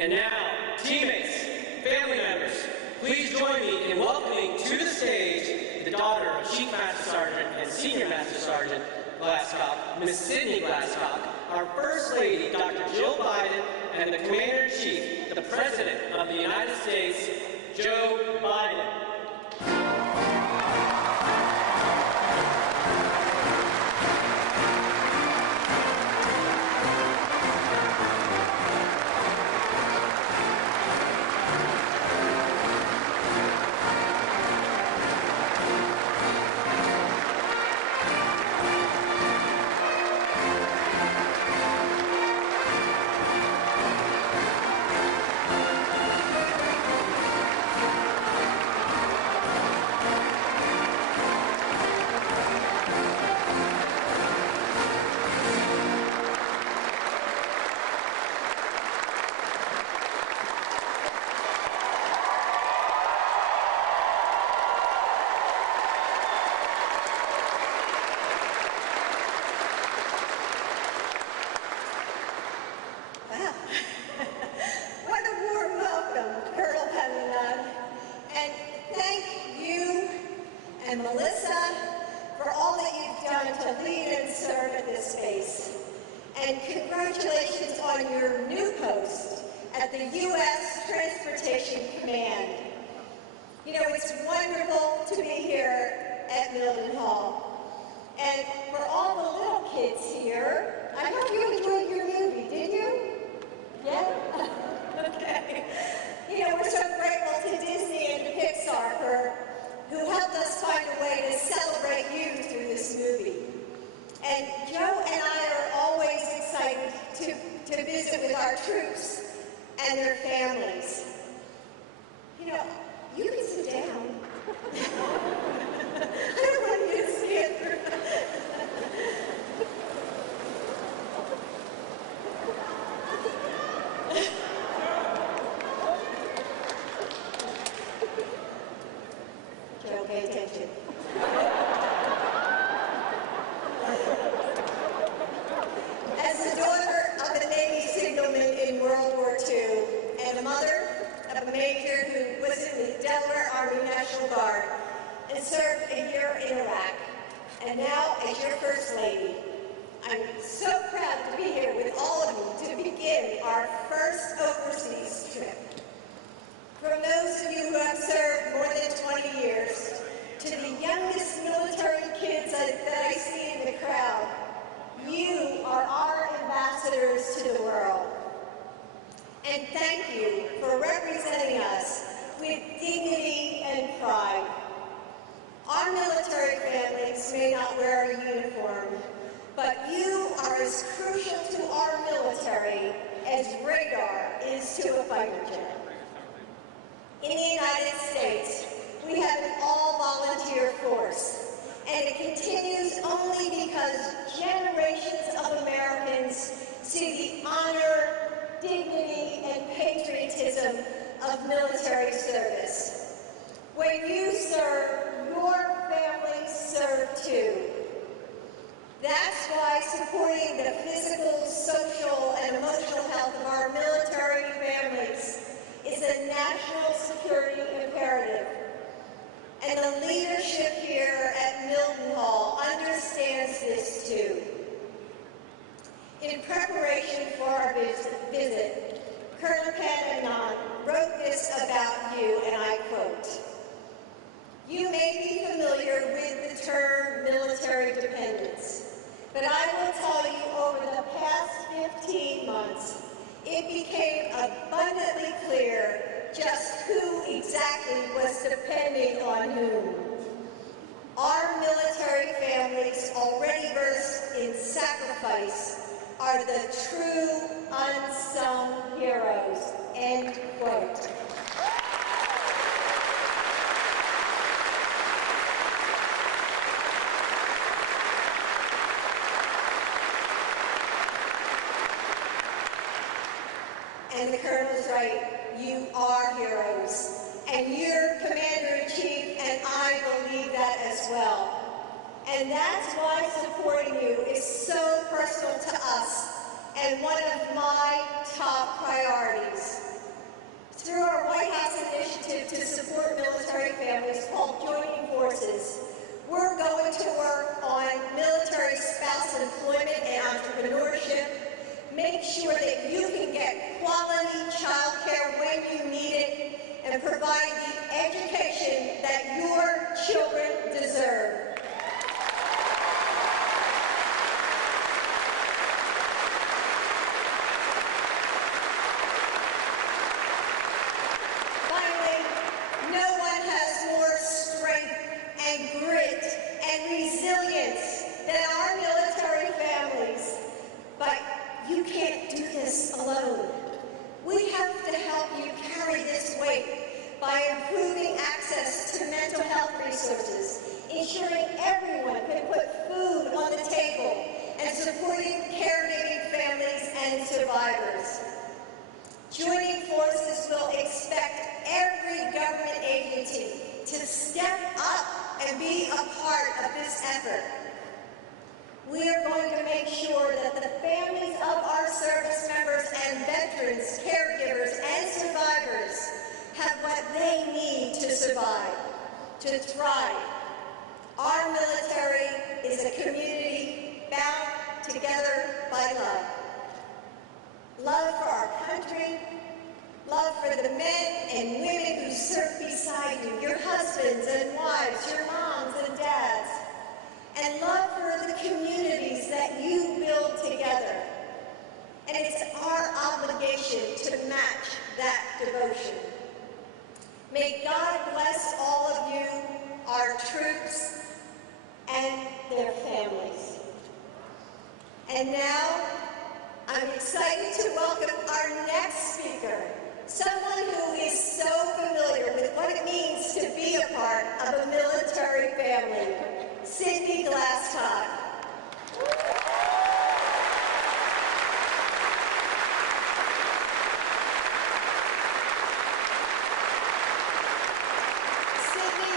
And now, teammates, family members, please join me in welcoming to the stage the daughter of Chief Master Sergeant and Senior Master Sergeant Glasscock, Miss Sydney Glasscock, our First Lady, Dr. Jill Biden, and the Commander-in-Chief, the President of the United States, Joe Biden. And Melissa, for all that you've done to lead and serve at this space. And congratulations on your new post at the U.S. Transportation Command. You know, it's wonderful to be here at Milden Hall. And for all the little kids here, I hope you enjoyed your movie, did you? Yeah? Okay. You know, we're so grateful to Disney and to Pixar who helped us find a way to celebrate you through this movie. And Joe and I are always excited to visit with our troops and their families. You know, you can sit down. I don't want you to stand through. Joe, pay attention. As the daughter of a Navy signalman in World War II and a mother of a major who was in the Delaware Army National Guard and served a year in Iraq, and now as your First Lady, I'm so proud to be here with all of you to begin our first overseas trip. From those of you who have served more than 20 years, to the youngest military kids that I see in the crowd, you are our ambassadors to the world. And thank you for representing us with dignity and pride. Our military families may not wear a uniform, but you are as crucial to our military as radar is to a fighter jet. In the United States, we have an all-volunteer force, and it continues only because generations of Americans see the honor, dignity, and patriotism of military service. When you serve, your families serve too. That's why supporting the physical, social, and emotional health of our military families is a national security imperative. And the leadership here at Milden Hall understands this too. In preparation for our visit, Colonel Ken Anand wrote this about you, and I quote, "You may be familiar with the term military dependence, but I will tell you over the past 15 months, it became abundantly clear just who exactly was depending on whom. Our military families, already versed in sacrifice, are the true unsung heroes." End quote. And the Colonel's right, you are heroes. And you're Commander-in-Chief, and I believe that as well. And that's why supporting you is so personal to us and one of my top priorities. supporting caregiving families and survivors. Joining forces will expect every government agency to step up and be a part of this effort. We are going to make sure that the families of our service members and veterans, caregivers, and survivors have what they need to survive, to thrive. Our military is a community bound together by love. Love for our country, love for the men and women who serve beside you, your husbands and wives, your moms and dads, and love for the communities that you build together. And it's our obligation to match that devotion. May God bless all of you, our troops, and their families. And now, I'm excited to welcome our next speaker, someone who is so familiar with what it means to be a part of a military family, Cindy Glasscock. Cindy,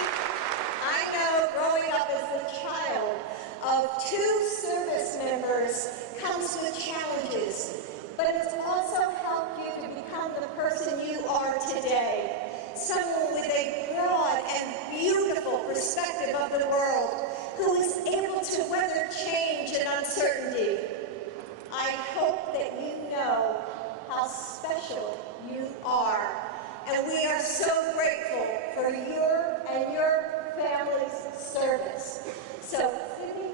I know growing up as the child of two service members comes with challenges, but it's also helped you to become the person you are today. Someone with a broad and beautiful perspective of the world, who is able to weather change and uncertainty. I hope that you know how special you are, and we are so grateful for your and your family's service. So, Cindy.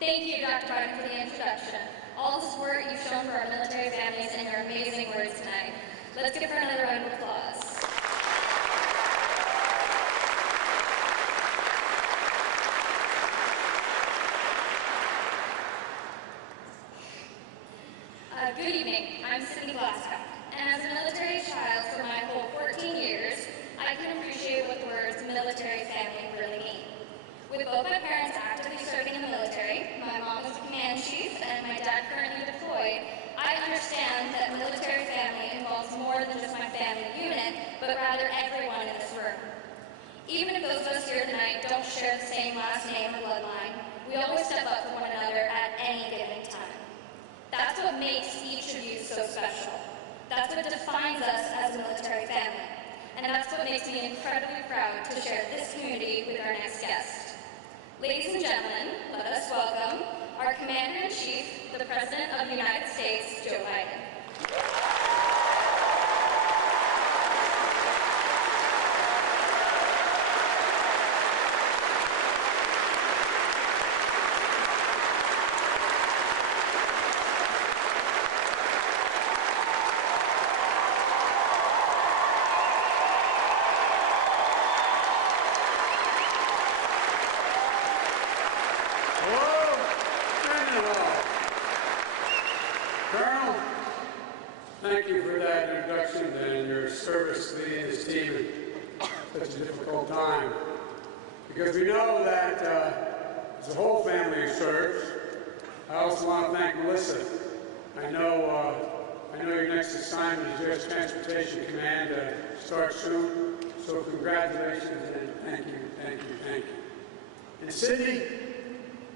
Thank you, Dr. Martin, for the introduction. All the support you've shown for our military families and your amazing words tonight. Let's give her another round of applause. Good evening. I'm Cindy Glasscock, and as a military child for my whole 14 years, I can appreciate what the words military family really mean. With both my parents actively serving in the military, my mom is a command chief, and my dad currently deployed, I understand that military family involves more than just my family unit, but rather everyone in this room. Even if those of us here tonight don't share the same last name or bloodline, we always step up for one another at any given time. That's what makes each of you so special. That's what defines us as a military family. And that's what makes me incredibly proud to share this community with our next guest. Ladies and gentlemen, let us welcome our Commander-in-Chief, the President of the United States, Joe Biden. Thank you for that introduction and your service leading this team in such a difficult time. Because we know that as a whole family who serves, I also want to thank Melissa. I know your next assignment is U.S. Transportation Command starts soon. So congratulations and thank you, thank you, thank you. And Cindy,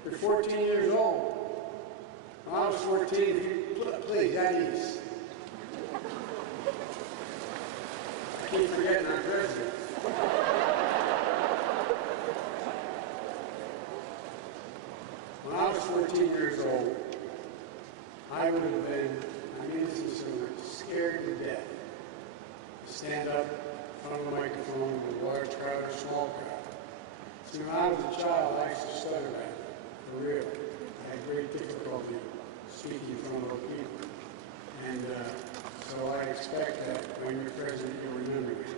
you're 14 years old. When I was 14, please, at ease. I keep forgetting I'm president. When I was 14 years old, I would have been, this is so much, scared to death to stand up in front of a microphone with a large crowd or a small crowd. See, when I was a child, I used to stutter that, for real. I had great difficulty speaking in front of people. And so I expect that when you're president, you'll remember me.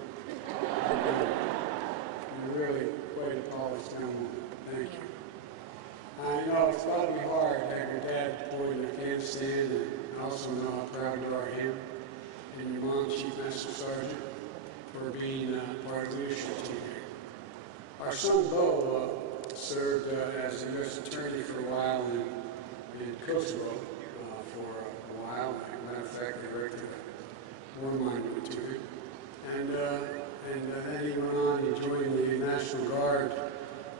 You're really quite a polished young woman. Thank you. I know it's got to be hard to have your dad deployed in Afghanistan and also Our son Bo served as a U.S. attorney for a while in Kosovo for a while. As a matter of fact, they erected a war monument to him. And then he went on, he joined the National Guard,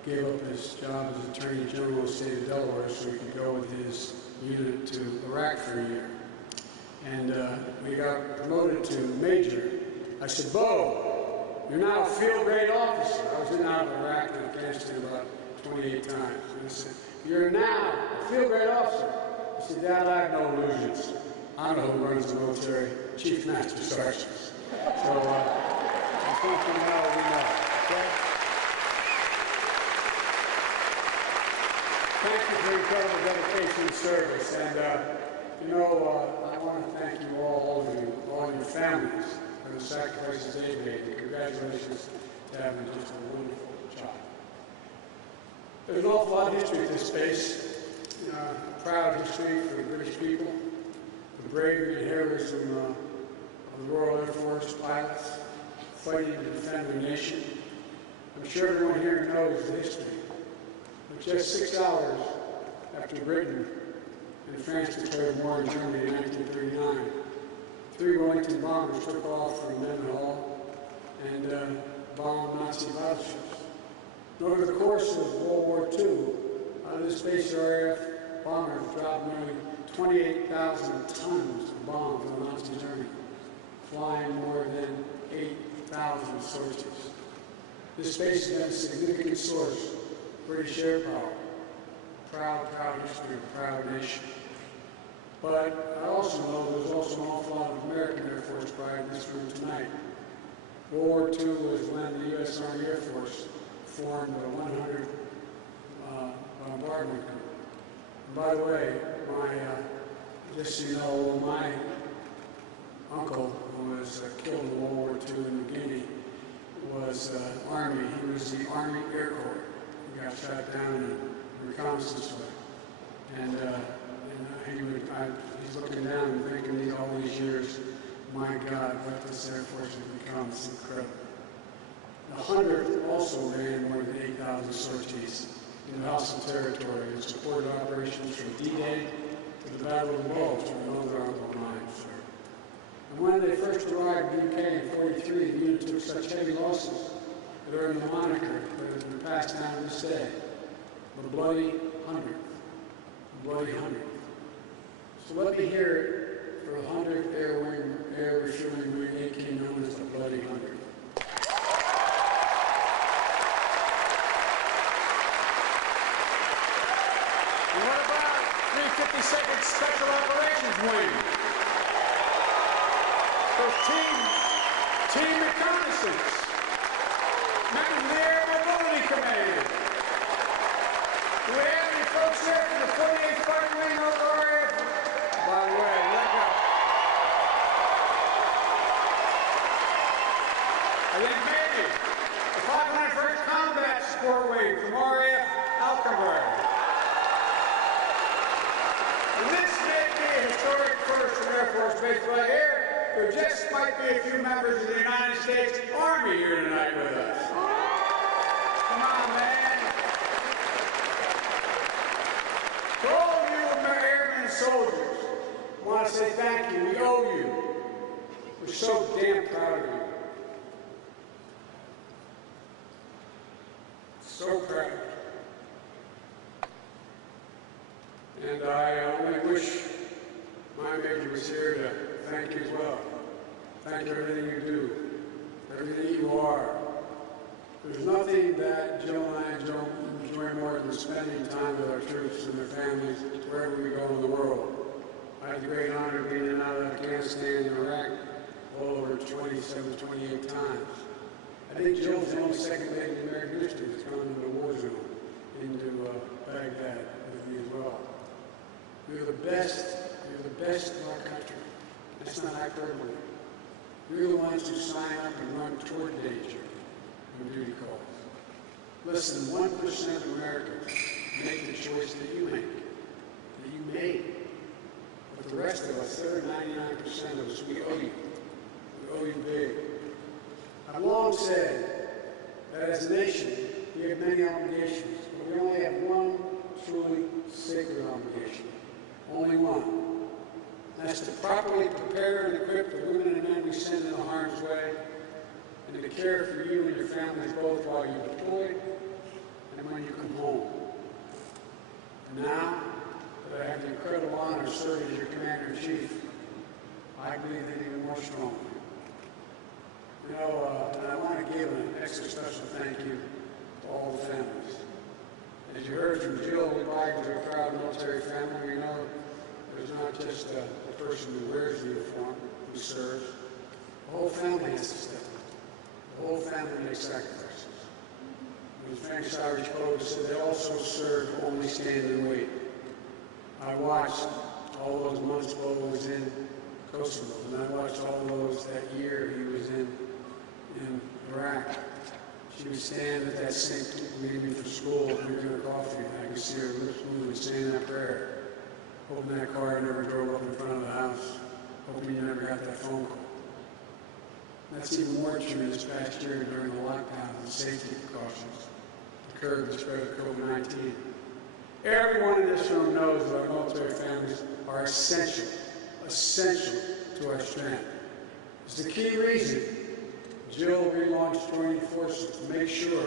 gave up his job as Attorney General of the state of Delaware so he could go with his unit to Iraq for a year. And we got promoted to Major. I said, Bo, you're now a field grade officer. I was in and out of Iraq and Afghanistan about 28 times. And he said, you're now a field grade officer. I said, Dad, I have no illusions. I know who runs the military, Chief Master Sergeants. So, if something we know. Okay? Thank you for your incredible dedication and service. And, I want to thank you all your families, for the sacrifices they've made. And congratulations to having just a wonderful child. There's an awful lot of history at this space. Proud history for the British people, the bravery and heroism of the Royal Air Force pilots fighting to defend their nation. I'm sure everyone here knows the history. But just 6 hours after Britain and France declared war in Germany in 1939, 3 Wellington bombers took off from Mendenhall and bombed Nazi battleships. And over the course of World War II, this Base RAF bombers dropped nearly 28,000 tons of bombs on Nazi Germany, flying more than 8,000 sorties. This base has been a significant source of British air power. Proud history of a proud nation. But I also know there's also an awful lot of American Air Force pride in this room tonight. World War II was when the U.S. Army Air Force formed a 100 bombardment group. And by the way, just so you know, my uncle, who was killed in World War II in New Guinea, was Army. He was the Army Air Corps. He got shot down in a reconnaissance way. And he's looking down and thinking all these years, my God, what this Air Force has become. It's incredible. The 100th also ran more than 8,000 sorties in the Hostile territory and supported operations from D-Day to the Battle of the Bulge and other honorable mines. And when they first arrived in the UK in 1943, the unit took such heavy losses that earned the moniker that has been passed down to this day, the Bloody 100th. The Bloody 100th. So let me hear it for the 100th Air Refueling Wing, AK known as the Bloody 100th. And what about 352nd Special Operations Wing? There's Team Reconnaissance, members of the Air Mobility Command. Do we have any folks here from the 48th Fighter Wing over RAF? By the way, let go. I think maybe the 501st Combat Support Wing from RAF Alconbury. And this may be a historic first in Air Force Base right here. There just might be a few members of the United States Army here tonight with us. Come on, man. To all of you airmen and soldiers, I want to say thank you. We owe you. We're so damn proud of you. So proud. And I only wish my major was here to thank you as well. Thank you for everything you do, everything you are. There's nothing that Jill and I enjoy more than spending time with our troops and their families wherever we go in the world. I had the great honor of being in and out of Afghanistan and Iraq well over 27, 28 times. I think Jill's the only second lady in American history that's gone into a war zone, into Baghdad with me as well. You're the best of our country. That's not hyperbole. You're the ones who sign up and run toward danger when duty calls. Less than 1% of Americans make the choice that you make, that you made. But the rest of us, the other 99% of us, we owe you. We owe you big. I've long said that as a nation, we have many obligations, but we only have one truly sacred obligation. Only one. And that's to properly prepare and equip the women and men we send into harm's way, and to care for you and your families both while you're deployed and when you come home. And now that I have the incredible honor of serving as your Commander-in-Chief, I believe that even more strongly. You know, and I want to give an extra special thank you to all the families. As you heard from Jill, we belong to a proud military family. We know there's not just the person who wears the uniform, who serves. The whole family has to step up. The whole family makes sacrifices. As Frank Irish poet said, they also serve, only stand and wait. I watched all those months Bo was in Kosovo, and I watched all those that year he was in Iraq. She would stand at that sink, leaving me from school, drinking her coffee, and I could see her lips moving, saying that prayer, hoping that car never drove up in front of the house, hoping you never got that phone call. That's even more true this past year during the lockdown and safety precautions to curb the spread of COVID-19. Everyone in this room knows that our military families are essential to our strength. It's the key reason Jill relaunched Joining Forces, to make sure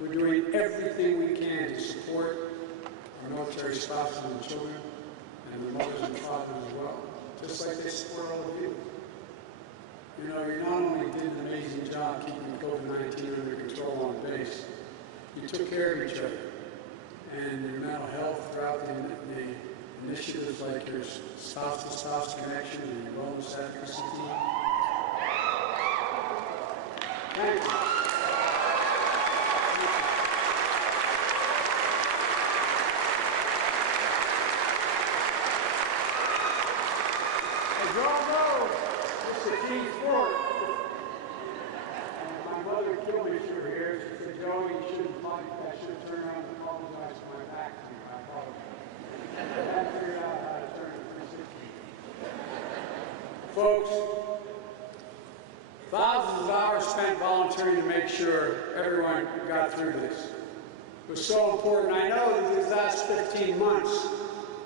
we're doing everything we can to support our military spouses and children, and the mothers and fathers as well, just like they support all of you. You know, you not only did an amazing job keeping COVID-19 under control on base, you took care of each other. And your mental health throughout the initiatives like your spouse-to-spouse connection and your wellness advocacy team. Thank you. As you all know, this is a team sport. And my mother killed me if you were here. She said, Joey, you shouldn't fight. I should have turned around and apologized for my back to you. I apologize. I figured out how to turn it 360. Folks, thousands of hours spent volunteering to make sure everyone got through this. It was so important. I know that these last 15 months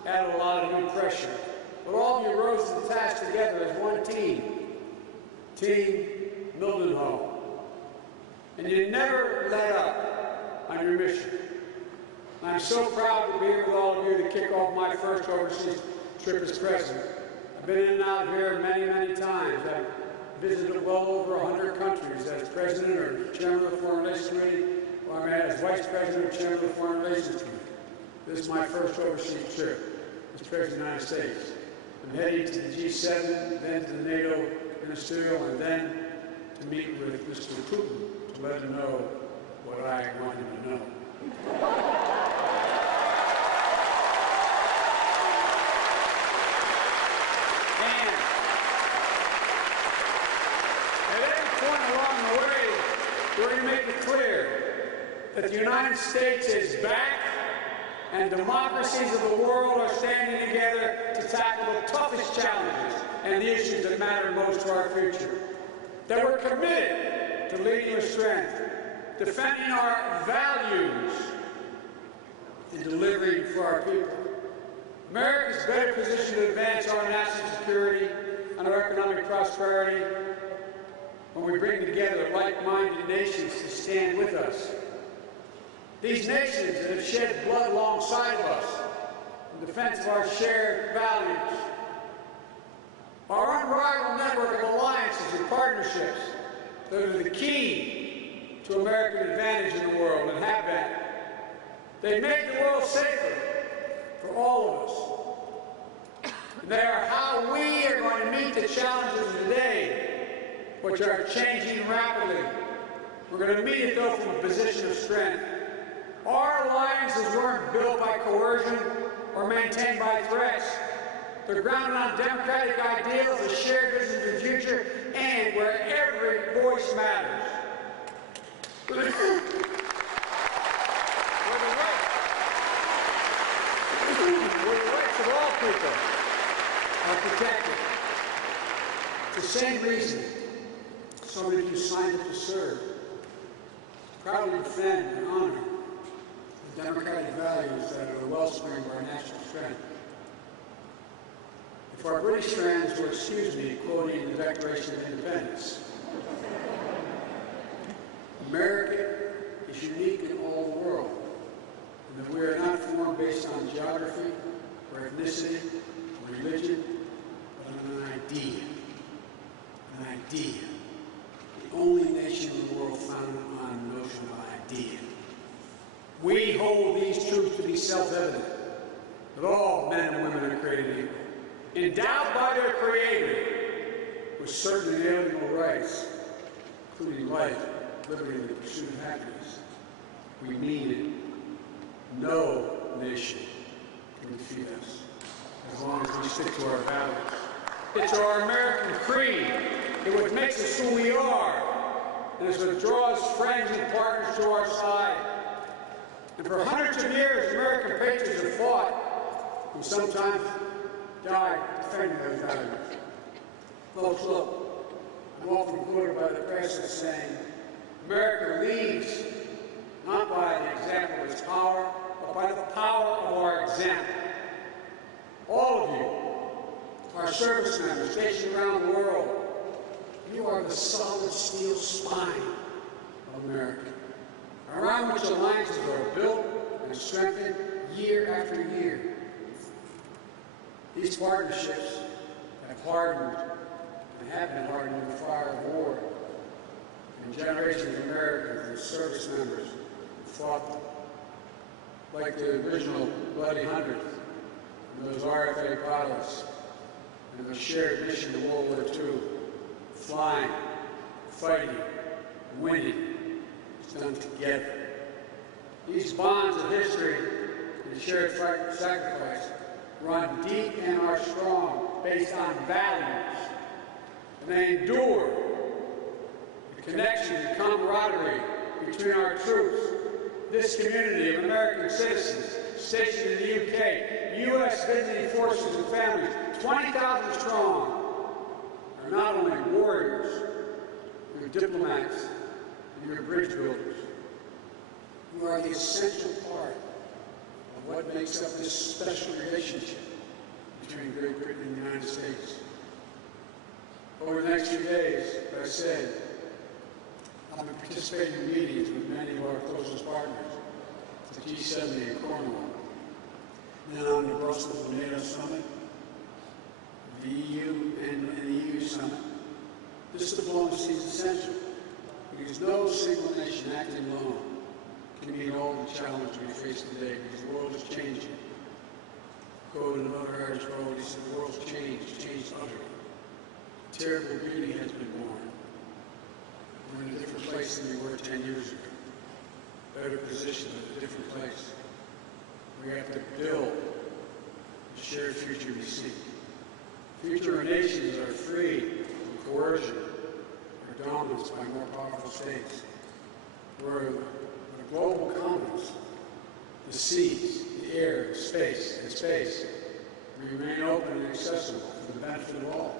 added a lot of new pressure. But all of you rose to the task together as one team. Team Mildenhall. And you never let up on your mission. And I'm so proud to be here with all of you to kick off my first overseas trip as president. I've been in and out here many, many times. I've visited well over 100 countries as president or chairman of the Foreign Relations Committee, or as vice president or chairman of the Foreign Relations Committee. This is my first overseas trip as president of the United States. I'm heading to the G7, then to the NATO Ministerial, and then to meet with Mr. Putin to let him know what I want him to know. And at any point along the way, we're going to make it clear that the United States is back and democracies of the world are standing together to tackle the toughest challenges and the issues that matter most to our future. That we're committed to leading with strength, defending our values, and delivering for our people. America is better positioned to advance our national security and our economic prosperity when we bring together like-minded nations to stand with us. These nations that have shed blood alongside of us in defense of our shared values. Our unrivaled network of alliances and partnerships that are the key to American advantage in the world and have been. They make the world safer for all of us. And they are how we are going to meet the challenges of today, which are changing rapidly. We're going to meet it, though, from a position of strength. Our alliances weren't built by coercion or maintained by threats. They're grounded on democratic ideals, a shared vision for the future, and where every voice matters. Where the rights of all people are protected. It's the same reason so many of you signed up to serve. proudly defend and honor the democratic values that are the wellspring of our national strength. If our British friends will excuse me quoting the Declaration of Independence, America is unique in all the world, and that we are not formed based on geography or ethnicity or religion, but on an idea. An idea. The only nation in the world founded on the notion of idea. We hold these truths to be self-evident, that all men and women are created equal, endowed by their Creator with certain inalienable rights, including life, liberty, and the pursuit of happiness. We mean it. No nation can defeat us as long as we stick to our values. It's our American creed. It's what makes us who we are. And it's what draws friends and partners to our side. And for hundreds of years, American patriots have fought and sometimes died defending those values. Folks, look, I'm often quoted by the press as saying, America leads not by the example of its power, but by the power of our example. All of you, our service members stationed around the world, you are the solid steel spine of America, around which alliances are built and strengthened year after year. These partnerships have hardened and have been hardened in the fire of war. And generations of Americans and service members fought like the original Bloody Hundred, and those RFA pilots, and the shared mission to World War II, flying, fighting, winning. It's done together. These bonds of history and shared sacrifice run deep and are strong, based on values, and they endure. The connection and camaraderie between our troops, this community of American citizens stationed in the UK, U.S. visiting forces and families, 20,000 strong, are not only warriors, you're diplomats, and you're bridge builders. You are the essential part of what makes up this special relationship between Great Britain and the United States. Over the next few days, as I said, I'll be participating in meetings with many of our closest partners, the G70 in Cornwall, then on the Brussels NATO Summit, the EU and the EU Summit. This diplomacy is essential because no single nation acting alone can meet all the challenges we face today because the world is changing. Quote another Irish poet, he said, the world's changed utterly. Terrible beauty has been born. We're in a different place than we were 10 years ago. Better positioned at a different place. We have to build the shared future we seek. Future nations are free from coercion or dominance by more powerful states. We're a global commons. The seas, the air, space, remain open and accessible for the benefit of all.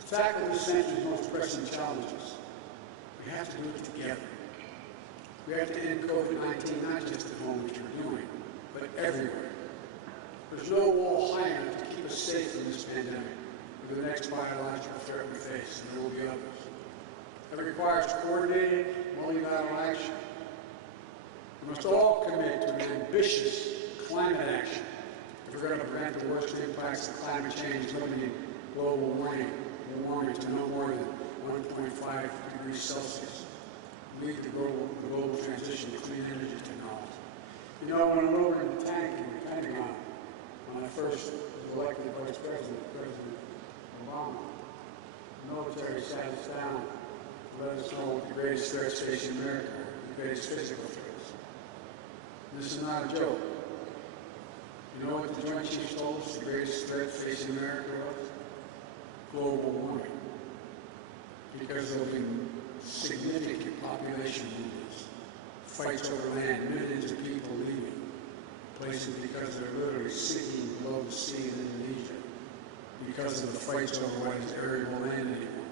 To tackle this century's most pressing challenges, we have to do it together. We have to end COVID-19 not just at home, which we're doing, but everywhere. There's no wall high enough to keep us safe from this pandemic or the next biological threat we face, and there will be others. That requires coordinated, multilateral action. We must all commit to an ambitious climate action if we're going to prevent the worst impacts of climate change, limiting global warming to no more than 1.5 degrees Celsius. Lead the global transition to clean energy technology. You know, when I went over in the tank in the Pentagon, when I first was elected Vice President, President Obama, the military sat us down to let us know what the greatest threats facing America are, the greatest physical threats. This is not a joke. You know what the Joint Chiefs told us the greatest threat facing America was? Global warming. Because there will be significant population movements, fights over land, millions of people leaving places because they're literally sinking below the sea in Indonesia because of the fights over what is arable land anymore.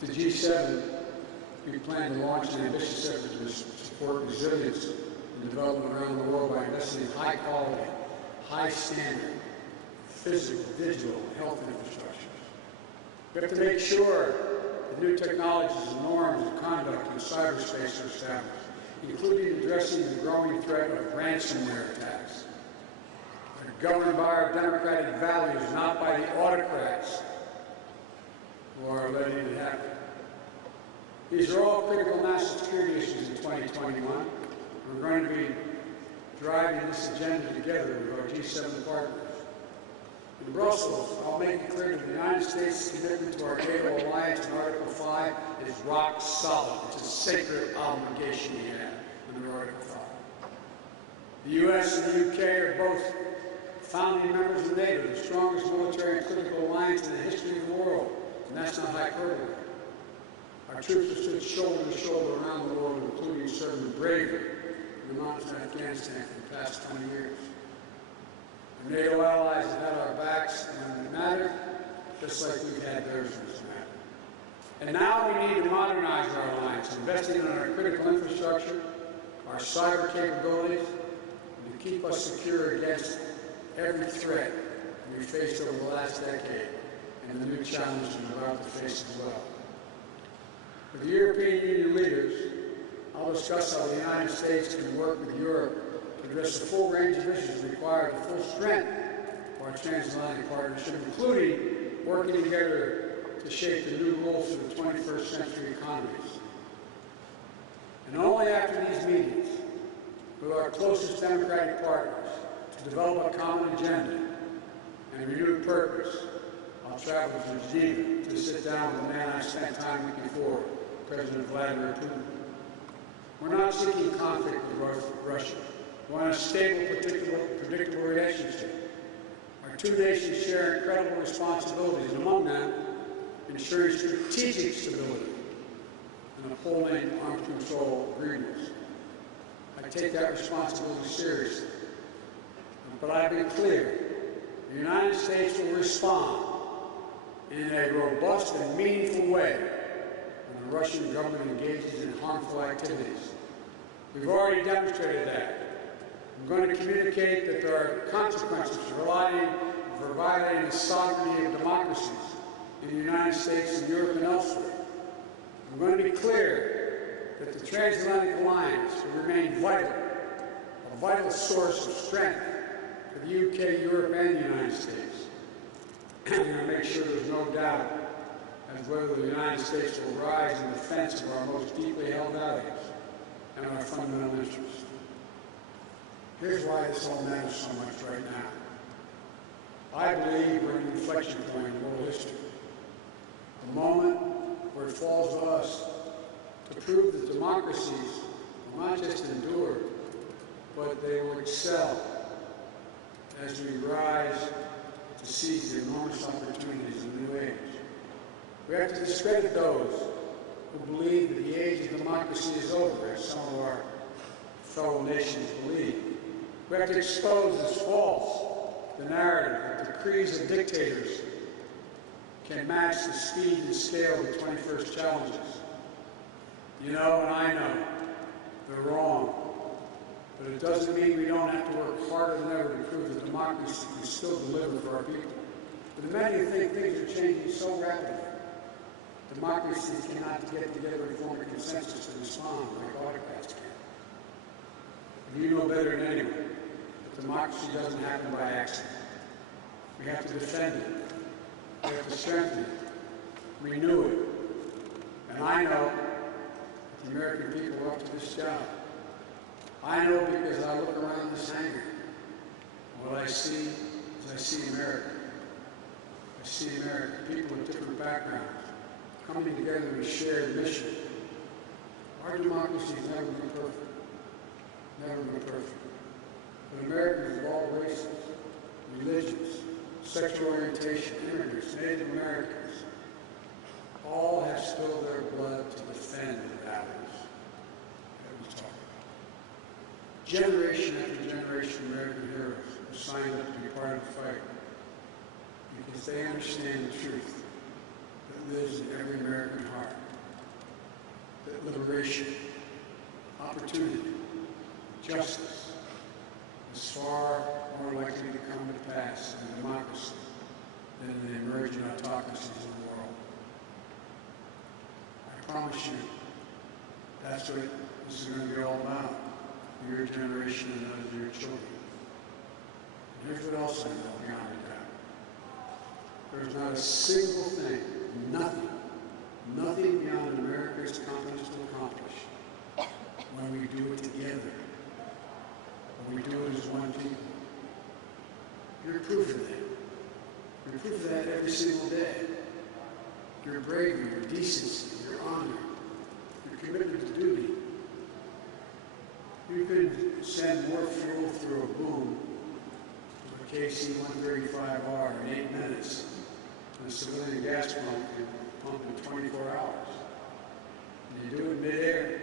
With the G7, we plan to launch an ambitious effort to support resilience and development around the world by investing in high quality, high standard, physical, digital, and health infrastructure. We have to make sure that new technologies and norms of conduct in cyberspace are established, including addressing the growing threat of ransomware attacks. They're governed by our democratic values, not by the autocrats who are letting it happen. These are all critical national security issues in 2021. We're going to be driving this agenda together with our G7 partners. In Brussels, I'll make it clear that the United States' commitment to our NATO alliance in Article 5 is rock solid. It's a sacred obligation we have under Article 5. The U.S. and the U.K. are both founding members of NATO, the strongest military and political alliance in the history of the world, and that's not hyperbole. Our troops have stood shoulder to shoulder around the world, including serving bravely in the mountains of Afghanistan for the past 20 years. Our NATO allies have had our backs when it mattered, just like we've had theirs when it's mattered. And now we need to modernize our alliance, investing in our critical infrastructure, our cyber capabilities, and to keep us secure against every threat we've faced over the last decade and the new challenges we're about to face as well. With the European Union leaders, I'll discuss how the United States can work with Europe to address the full range of issues required the full strength of our transatlantic partnership, including working together to shape the new rules for the 21st century economies. And only after these meetings with our closest democratic partners to develop a common agenda and a renewed purpose, I'll travel to Geneva to sit down with the man I spent time with before, President Vladimir Putin. We're not seeking conflict with Russia. We want a stable, predictable relationship. Our two nations share incredible responsibilities, and among them, ensuring strategic stability and upholding arms control agreements. I take that responsibility seriously. But I've been clear, the United States will respond in a robust and meaningful way when the Russian government engages in harmful activities. We've already demonstrated that. I'm going to communicate that there are consequences for violating the sovereignty of democracies in the United States and Europe and elsewhere. I'm going to be clear that the transatlantic alliance will remain vital, a vital source of strength for the UK, Europe, and the United States. I'm going to make sure there's no doubt as whether the United States will rise in defense of our most deeply held values and our fundamental interests. Here's why this all matters so much right now. I believe we're at an inflection point in world history, a moment where it falls to us to prove that democracies will not just endure, but they will excel as we rise to seize the enormous opportunities of the new age. We have to discredit those who believe that the age of democracy is over, as some of our fellow nations believe. We have to expose as false the narrative that the decrees of dictators can match the speed and scale of the 21st challenges. You know, and I know, they're wrong. But it doesn't mean we don't have to work harder than ever to prove that democracy can still deliver for our people. But many who think things are changing so rapidly, democracies cannot get together and form a consensus to respond like autocrats can. And you know better than anyone that democracy doesn't happen by accident. We have to defend it. We have to strengthen it, renew it. And I know that the American people are up to this job. I know because I look around this hangar. What I see is I see America. I see America, people with different backgrounds, coming together in a shared mission. Our democracy has never been perfect. Never been perfect. But Americans of all races, religions, sexual orientation, immigrants, Native Americans, all have spilled their blood to defend the values that we talk about. Generation after generation of American heroes who signed up to be part of the fight because they understand the truth that lives in every American heart. That liberation, opportunity, justice is far more likely to come to pass in democracy than in the emerging autocracies of the world. I promise you, that's what this is going to be all about for your generation and that of your children. And here's what else I know beyond a doubt. There's not a single thing, nothing beyond America's competence to accomplish when we do it together, when we do it as one people. You're proof of that. You're proof of that every single day. Your bravery, your decency, your honor, your commitment to duty. You could send more fuel through a boom with a KC-135R in 8 minutes than a civilian gas pump can pump in 24 hours. And you do it midair.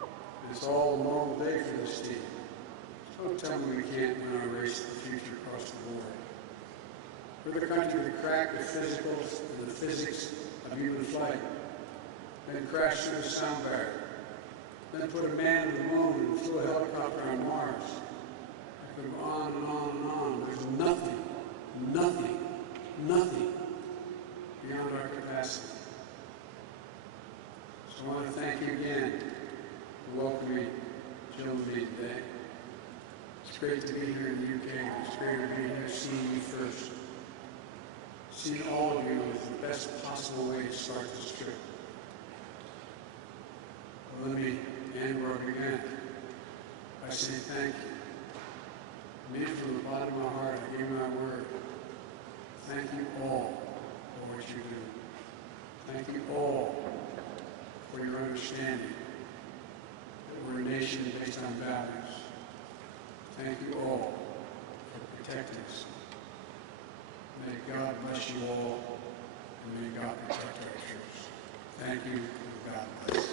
And it's all a normal day for this team. So don't tell me we can't win our race to the future across the board. We're the country that cracked the physicals and the physics of human flight, then crashed through the sound barrier, then put a man on the moon and flew a helicopter on Mars. I could go on and on and on. There's nothing beyond our capacity. So I want to thank you again for welcoming Jill and me today. It's great to be here in the UK. It's great to be here seeing you first. Seeing all of you is the best possible way to start this trip. But let me end where I began by saying thank you. I mean, from the bottom of my heart, I gave my word. Thank you all for what you do. Thank you all for your understanding that we're a nation based on values. Thank you all for protecting us. May God bless you all, and may God protect our troops. Thank you, and God bless.